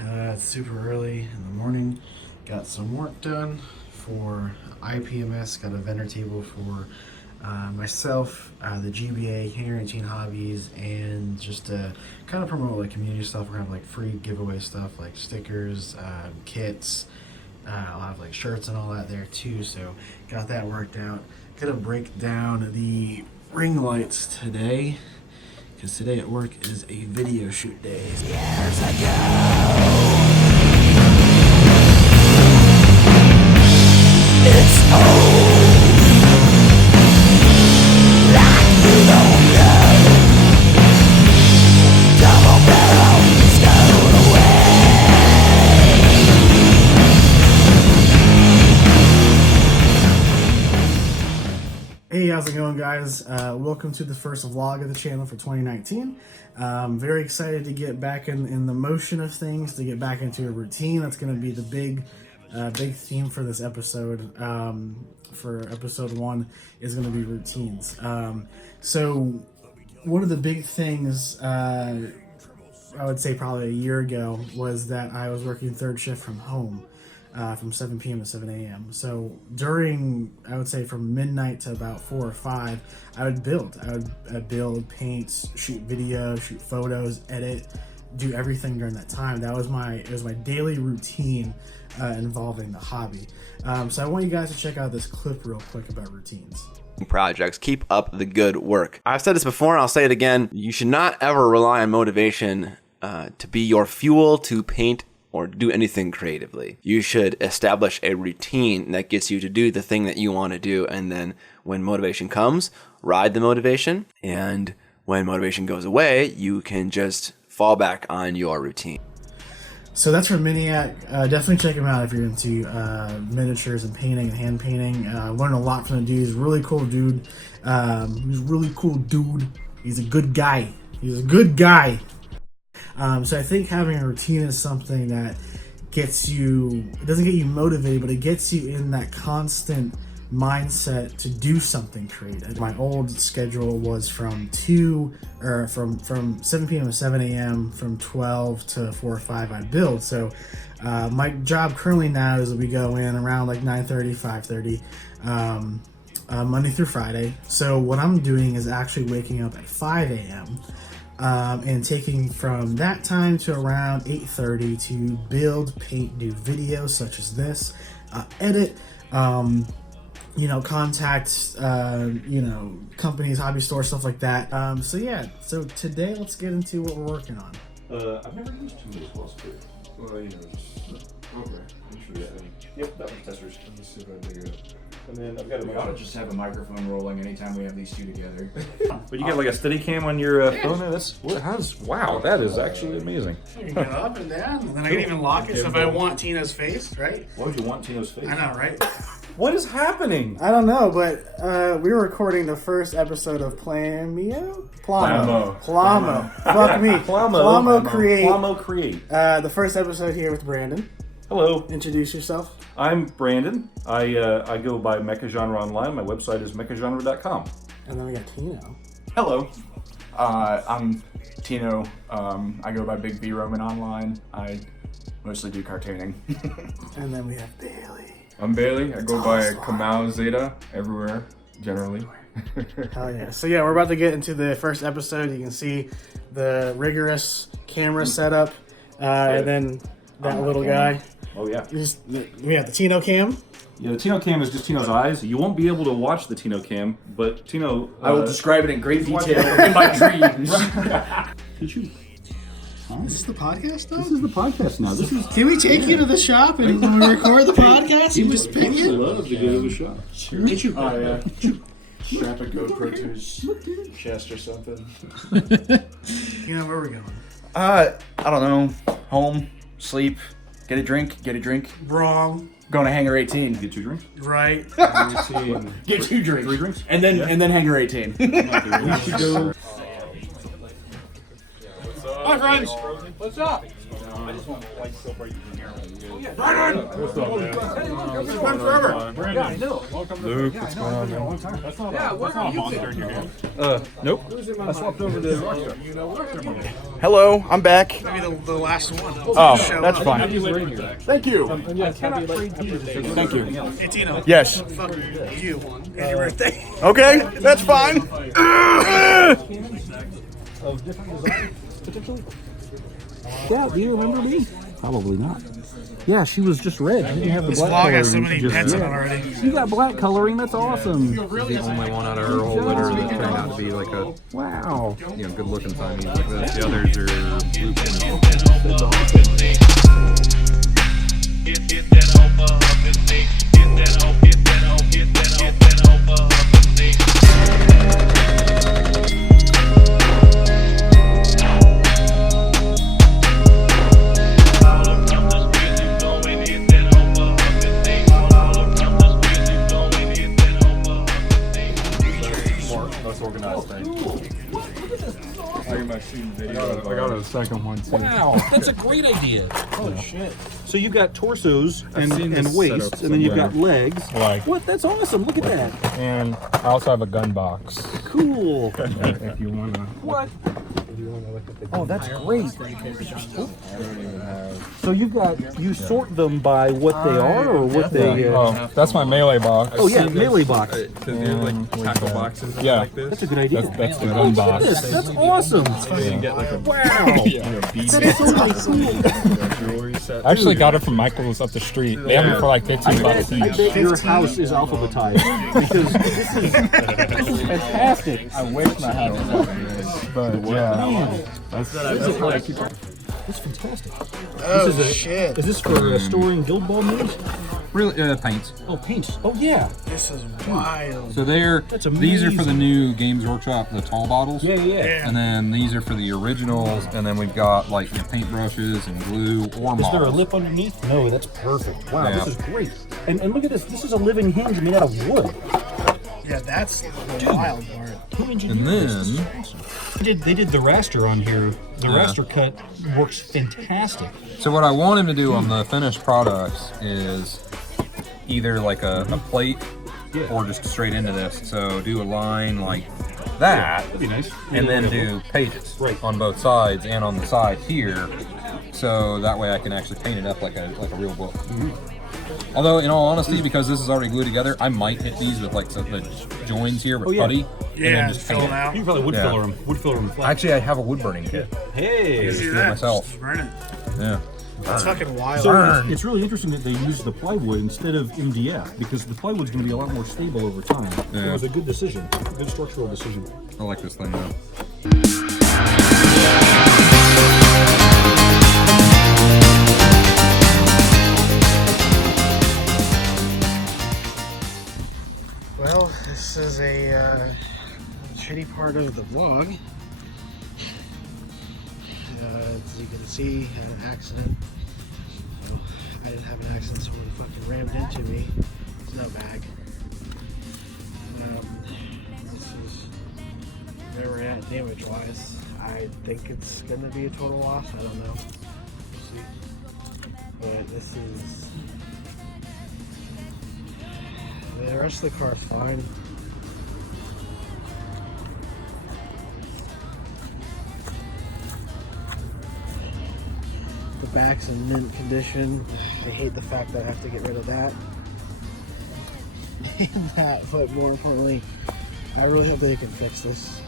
It's super early in the morning. Got some work done for IPMS. Got a vendor table for myself, the GBA, Hanger and Teen Hobbies, and just to kind of promote like community stuff. We're gonna have like free giveaway stuff like stickers, kits. I'll have like shirts and all that there too. So got that worked out. Gonna break down the ring lights today, because today at work is a video shoot day. Years ago, it's old, like you don't know. Double barrels go away. Hey, how's it going, guys? Welcome to the first vlog of the channel for 2019. Very excited to get back in the motion of things, to get back into a routine. That's going to be the big theme for this episode. For episode 1 is going to be routines. So one of the big things I would say probably a year ago was that I was working third shift from home. From 7 p.m. to 7 a.m. So during, I would say from midnight to about 4 or 5, I would build. I'd build, paint, shoot video, shoot photos, edit, do everything during that time. It was my daily routine involving the hobby. So I want you guys to check out this clip real quick about routines. Projects. Keep up the good work. I've said this before and I'll say it again. You should not ever rely on motivation to be your fuel to paint or do anything creatively. You should establish a routine that gets you to do the thing that you want to do, and then when motivation comes, ride the motivation, and when motivation goes away, you can just fall back on your routine. So that's from Miniac. Definitely check him out if you're into miniatures and painting and hand painting. Learned a lot from the dude. He's a really cool dude. He's a good guy. So I think having a routine is something that gets you, it doesn't get you motivated, but it gets you in that constant mindset to do something creative. My old schedule was from 7 p.m. to 7 a.m., from 12 to 4 or 5 I'd build. So my job currently now is that we go in around like 9:30, 5:30, Monday through Friday. So what I'm doing is actually waking up at 5 a.m., and taking from that time to around 8:30 to build, paint, do videos such as this, edit, contact, companies, hobby stores, stuff like that. So today let's get into what we're working on. I've never used two of those walls too. Well, okay. Yep, that one's testers. Let me see if I dig it up. And then I've got We ought to just have a microphone rolling anytime we have these two together. But you got like a steady cam on your phone? Wow, that is actually amazing. You can go up and down, and then I can even lock it, so if I want Tina's face, right? Why would you want Tino's face? I know, right? What is happening? I don't know, but we were recording the first episode of Plamo. Fuck me. PLAMOCREATE. The first episode here with Brandon. Hello. Introduce yourself. I'm Brandon. I go by Mecha Genre online. My website is mechagenre.com. And then we got Tino. Hello, I'm Tino. I go by Big B Roman online. I mostly do cartooning. And then we have Bailey. I'm Bailey. I go by Kamau Zeta everywhere, generally. Hell yeah. So yeah, we're about to get into the first episode. You can see the rigorous camera setup, and then that little guy. Oh yeah. We have the Tino cam. Yeah, the Tino cam is just Tino's eyes. You won't be able to watch the Tino cam, but Tino... I will describe it in great detail in my dreams. Is this the podcast though? This is the podcast now. Can we take you to the shop and when we record the podcast, you just pick it? Love to go to the shop. Oh yeah. Strap a GoPro to his chest or something. You know where we're going. I don't know. Home, sleep, get a drink. Wrong. Going to Hangar 18. Get 2 drinks? Right. Get 2 drinks. 3 drinks? And then Hangar 18. We should go... Hi friends, what's up? Luke, what's going on, man? Nope. I swapped over to. Hello, I'm back. Maybe the last one. Oh, that's fine. Thank you. Thank you. Hey, Tino. Yes. Fuck you. And your birthday. Okay, that's fine. Yeah, do you remember me? Probably not. Yeah, she was just red. She didn't have the This black vlog coloring. has so many pets in it Yeah. already. She got black coloring. That's awesome. The only one out of her whole litter that turned out to be like a Wow. good looking Siamese like this. The others are blue. I got a second one too. Wow, that's a great idea. Oh shit. So you've got torsos and seen this waists, setup and then you've got somewhere. legs. Like- What? That's awesome. Look at that. And I also have a gun box. Cool. If you wanna. What? If you wanna look at the. Oh, that's great. I don't even have. So you sort them by what they are or what they. Oh, that's my melee box. Oh yeah, melee box. Because they have like tackle boxes and Yeah. like this. That's a good idea. That's the Oh, gun look at box. this. That's awesome. You can get like a Wow. That's so cool. jewelry set. I actually got it from Michael's up the street. They have them for like 15 bucks I each. bet your house is alphabetized because this is fantastic. I wish my house was like this. But yeah. That's fantastic. Oh, This is shit. Is this for storing Guild Ball minis? Really, paints. Oh, paints. Oh yeah. This is wild. So these are for the new Games Workshop, the tall bottles. Yeah. Yeah. And then these are for the originals, and then we've got like paintbrushes and glue or Is there a models. lip underneath? No, that's perfect. Wow, Yeah. this is great. And look at this. This is a living hinge made out of wood. Yeah, that's the wild part. Who engineered And this? This then- is awesome. They did the raster on here. The raster cut works fantastic. So what I want him to do on the finished products is either like a plate or just straight into this. So do a line like that, That'd be nice. and then do pages Right. on both sides and on the side here. So that way I can actually paint it up like a real book. Although, in all honesty, because this is already glued together, I might hit these with like the joins here with putty, and Yeah, then just fill paint them it. out. You can probably wood Yeah. filler them. Wood filler them flat. Actually, I have a wood burning kit. Hey. See do it that? myself. Just burn it. Yeah. That's fucking wild. So it's really interesting that they use the plywood instead of MDF because the plywood's going to be a lot more stable over time. Yeah. It was a good decision, a good structural decision. I like this thing though. Well, this is a shitty part of the vlog. As you can see, I had an accident. Well, I didn't have an accident, someone fucking rammed into me. It's no bag. This is where we're at damage-wise. I think it's gonna be a total loss. I don't know. We'll see. But this is. I mean, the rest of the car's fine. The back's in mint condition. I hate the fact that I have to get rid of that. But more importantly, I really hope they can fix this.